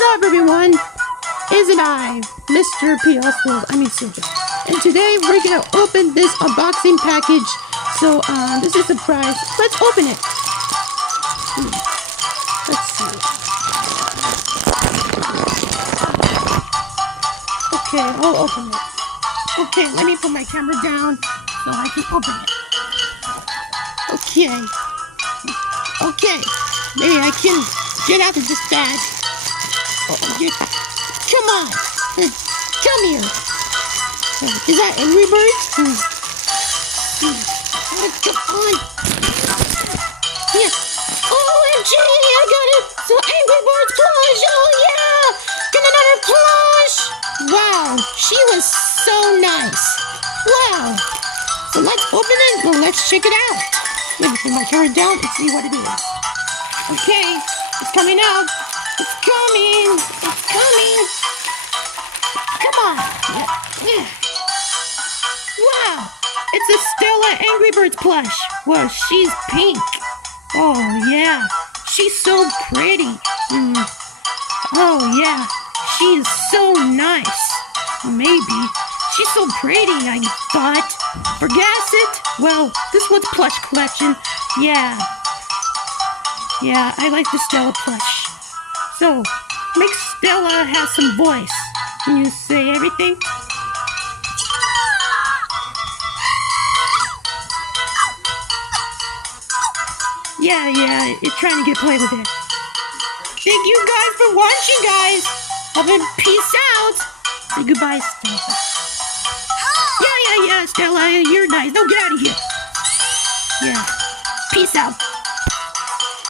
What's up, everyone? Isn't I, Mr. P.S. World? I mean Silver. And today we're gonna open this unboxing package. So, this is a surprise. Let's open it. Let's see. Okay, I'll open it. Okay, let me put my camera down so I can open it. Okay. Okay. Maybe I can get out of this bag. Come on. Come here. Is that Angry Birds? Come on. Yeah. OMG, I got it. So Angry Birds plush. Oh yeah. Get another plush. Wow. She was so nice. Wow. So let's open it. Well, let's check it out. Let me put my camera down and see what it is. Okay. It's coming out. It's coming. It's coming. Come on. Yeah. Wow. It's a Stella Angry Birds plush. Well, she's pink. Oh, yeah. She's so pretty. Oh, yeah. She is so nice. Maybe. She's so pretty, I thought. Forget it? Well, this was plush collection. Yeah. Yeah, I like the Stella plush. So, make Stella have some voice. Can you say everything? Yeah, it's trying to get play with it. Thank you guys for watching, guys. Peace out. Say goodbye, Stella. Yeah, Stella, you're nice. No, get out of here. Yeah, peace out.